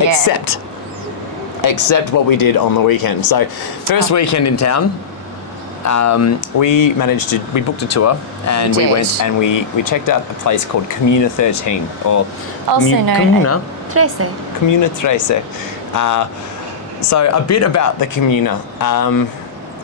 except what we did on the weekend. So first weekend in town, we booked a tour and we went and we checked out a place called Communa 13 or also known as Communa 13. So a bit about the Communa.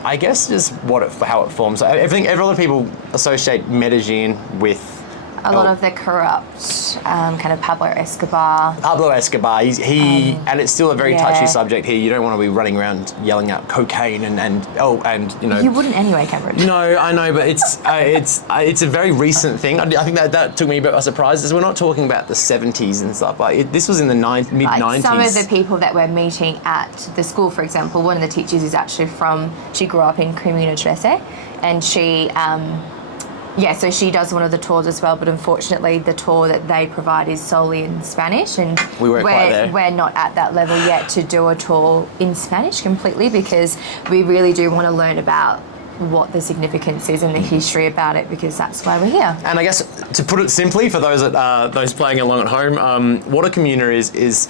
I guess just how it forms. I think a lot of people associate Medellin with a lot of the corrupt kind of Pablo Escobar. And it's still a very touchy subject here. You don't want to be running around yelling out cocaine and you know. You wouldn't anyway, Cameron. No, I know, but it's a very recent thing. I think that took me a bit by surprise. We're not talking about the 70s and stuff. This was in the mid-90s. Some of the people that we're meeting at the school, for example, one of the teachers is actually she grew up in Communa 13, and she. So she does one of the tours as well, but unfortunately the tour that they provide is solely in Spanish, and we're not at that level yet to do a tour in Spanish completely, because we really do want to learn about what the significance is and the history about it, because that's why we're here. And I guess to put it simply for those playing along at home, what a Communa is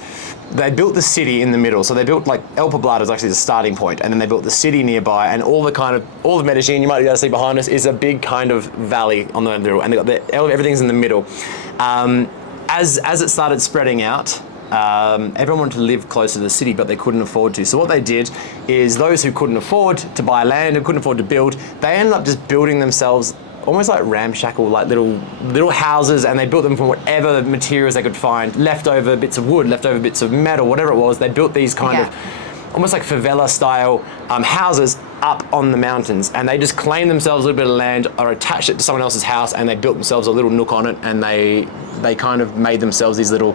they built the city in the middle. So they built like El Poblado is actually the starting point, and then they built the city nearby, and all of Medellin, you might be able to see behind us, is a big kind of valley on the middle, and everything's in the middle. As it started spreading out, everyone wanted to live closer to the city, but they couldn't afford to. So what they did is those who couldn't afford to buy land, who couldn't afford to build, they ended up just building themselves almost like ramshackle, like little houses, and they built them from whatever materials they could find, leftover bits of wood, leftover bits of metal, whatever it was. They built these kind of almost like favela style houses up on the mountains, and they just claimed themselves a little bit of land or attached it to someone else's house, and they built themselves a little nook on it, and they kind of made themselves these little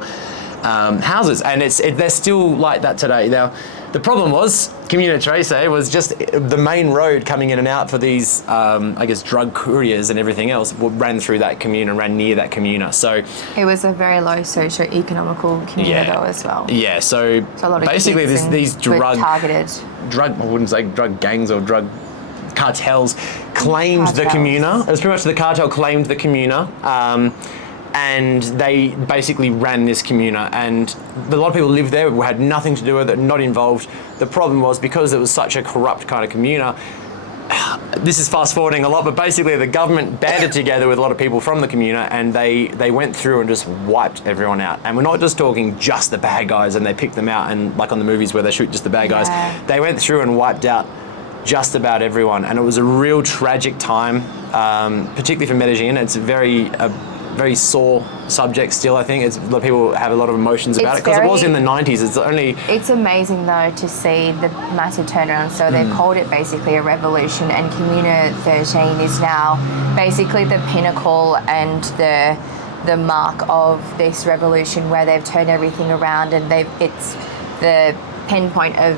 houses, and they're still like that today. Now, the problem was Communa 13 was just the main road coming in and out for these, drug couriers and everything else ran through that communa, ran near that communa. So it was a very low socio-economical communa though as well. Yeah, so a lot of basically these targeted I wouldn't say drug gangs or drug cartels claimed the communa. It was pretty much the cartel claimed the communa. And they basically ran this communa, and a lot of people lived there, had nothing to do with it, not involved. The problem was, because it was such a corrupt kind of communa, this is fast forwarding a lot, but basically the government banded together with a lot of people from the communa, and they went through and just wiped everyone out. And we're not just talking just the bad guys and they picked them out, and like on the movies where they shoot just the bad guys, they went through and wiped out just about everyone. And it was a real tragic time, particularly for Medellin. It's very sore subject still, I think. A lot of people have a lot of emotions about it, because it was in the 90s. It's amazing though to see the massive turnaround. So they've called it basically a revolution, and Communa 13 is now basically the pinnacle and the mark of this revolution, where they've turned everything around, and it's the pinpoint of,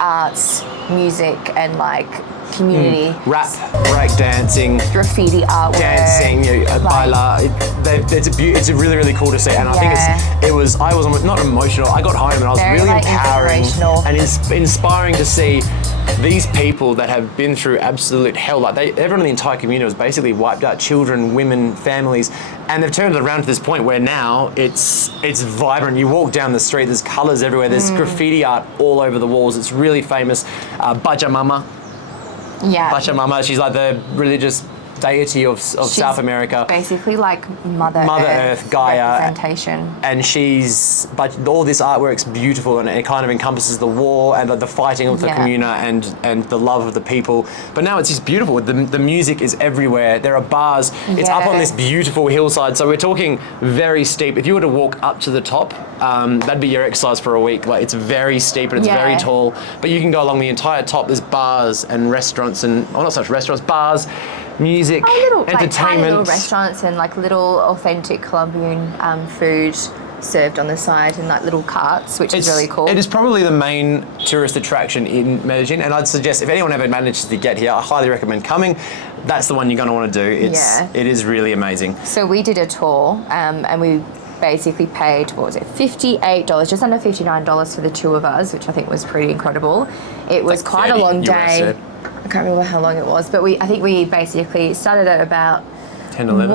arts, music, and like community. Rap, break dancing, graffiti artwork, dancing, baila. It's really, really cool to see, and I think I was almost not emotional. I got home and I was really empowering and inspiring to see these people that have been through absolute hell. Like everyone in the entire community was basically wiped out: children, women, families, and they've turned it around to this point where now it's vibrant. You walk down the street, there's colours everywhere. There's graffiti art all over the walls. It's really famous. Pachamama. Yeah. Pachamama, she's like the religious deity of South America. Basically like Mother Earth, Gaia. Representation. And but all this artwork's beautiful, and it kind of encompasses the war and the fighting of the communa and the love of the people. But now it's just beautiful. The music is everywhere. There are bars. It's up on this beautiful hillside. So we're talking very steep. If you were to walk up to the top, that'd be your exercise for a week. Like, it's very steep and it's very tall. But you can go along the entire top. There's bars and restaurants not such restaurants, bars, music, entertainment. Like little restaurants and like little authentic Colombian food served on the side in like little carts, which is really cool. It is probably the main tourist attraction in Medellin, and I'd suggest if anyone ever manages to get here, I highly recommend coming. That's the one you're going to want to do. It is really amazing. So we did a tour, and we basically paid, $58, just under $59 for the two of us, which I think was pretty incredible. It was quite a long day. I can't remember how long it was, but I think we basically started at about 10, 11?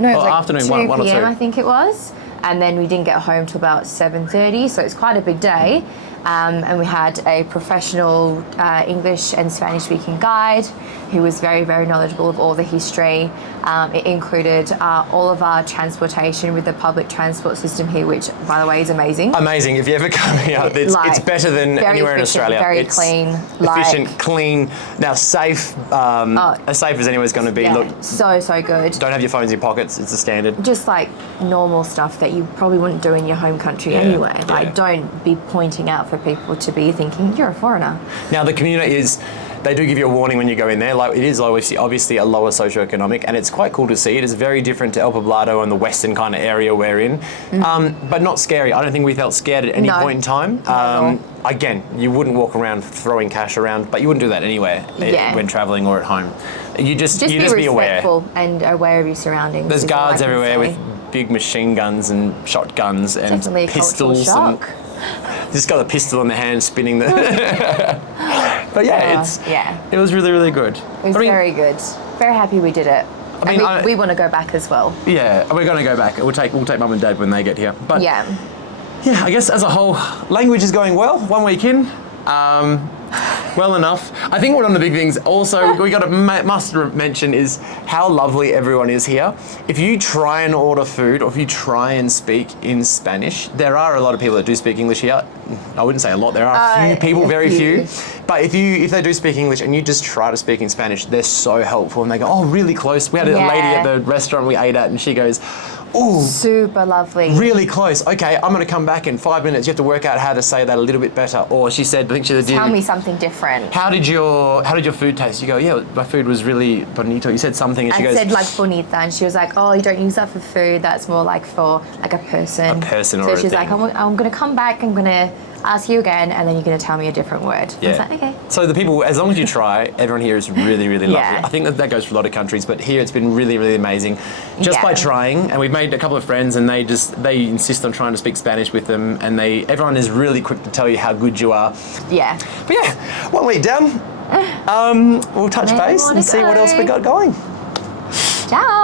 afternoon, 1 or 2. I think it was. and then we didn't get home till about 7:30, so it's quite a big day. And we had a professional English and Spanish speaking guide who was very, very knowledgeable of all the history. It included all of our transportation with the public transport system here, which, by the way, is amazing. Amazing. If you ever come here, it's better than anywhere in Australia. Very it's clean. Efficient, clean. Now, safe. As safe as anywhere's going to be. Yeah, Look, so good. don't have your phones in your pockets. It's a standard. Just like normal stuff that you probably wouldn't do in your home country anyway. Like, don't be pointing out for people to be thinking you're a foreigner. Now, the Communa is, they do give you a warning when you go in there. Like, it is obviously a lower socioeconomic, and it's quite cool to see. It is very different to El Poblado and the western kind of area we're in, but not scary. I don't think we felt scared at any point in time. Again, you wouldn't walk around throwing cash around, but you wouldn't do that anywhere when traveling or at home. You just be respectful aware. And aware of your surroundings. There's guards everywhere with big machine guns and shotguns and definitely pistols. A cultural shock. Just got a pistol in the hand, spinning the. But it was really, really good. It was very good. Very happy we did it. We want to go back as well. Yeah, we're going to go back. We'll take Mum and Dad when they get here. But yeah, I guess as a whole, language is going well. 1 week in. Well enough. I think one of the big things also we got to must mention is how lovely everyone is here. If you try and order food or if you try and speak in Spanish, there are a lot of people that do speak English here. I wouldn't say a lot. There are a few people, very few. But if they do speak English and you just try to speak in Spanish, they're so helpful and they go, oh, really close. We had a lady at the restaurant we ate at and she goes, ooh, super lovely. Really close. Okay, I'm going to come back in 5 minutes. You have to work out how to say that a little bit better. Or she said, I think she did. Tell me something different. How did your food taste? You go, yeah, my food was really bonito. You said something, and she goes, I said like bonita, and she was like, oh, you don't use that for food. That's more like for like a person. A person or so a she's thing. like, I'm going to come back. I'm going to ask you again, and then you're going to tell me a different word. Yeah. I was like, okay. So the people, as long as you try, everyone here is really, really lovely. Yeah. I think that goes for a lot of countries, but here it's been really, really amazing. Just by trying, and we've made a couple of friends, and they insist on trying to speak Spanish with them, and everyone is really quick to tell you how good you are. Yeah. But 1 week done. We'll touch base and see what else we got going. Ciao.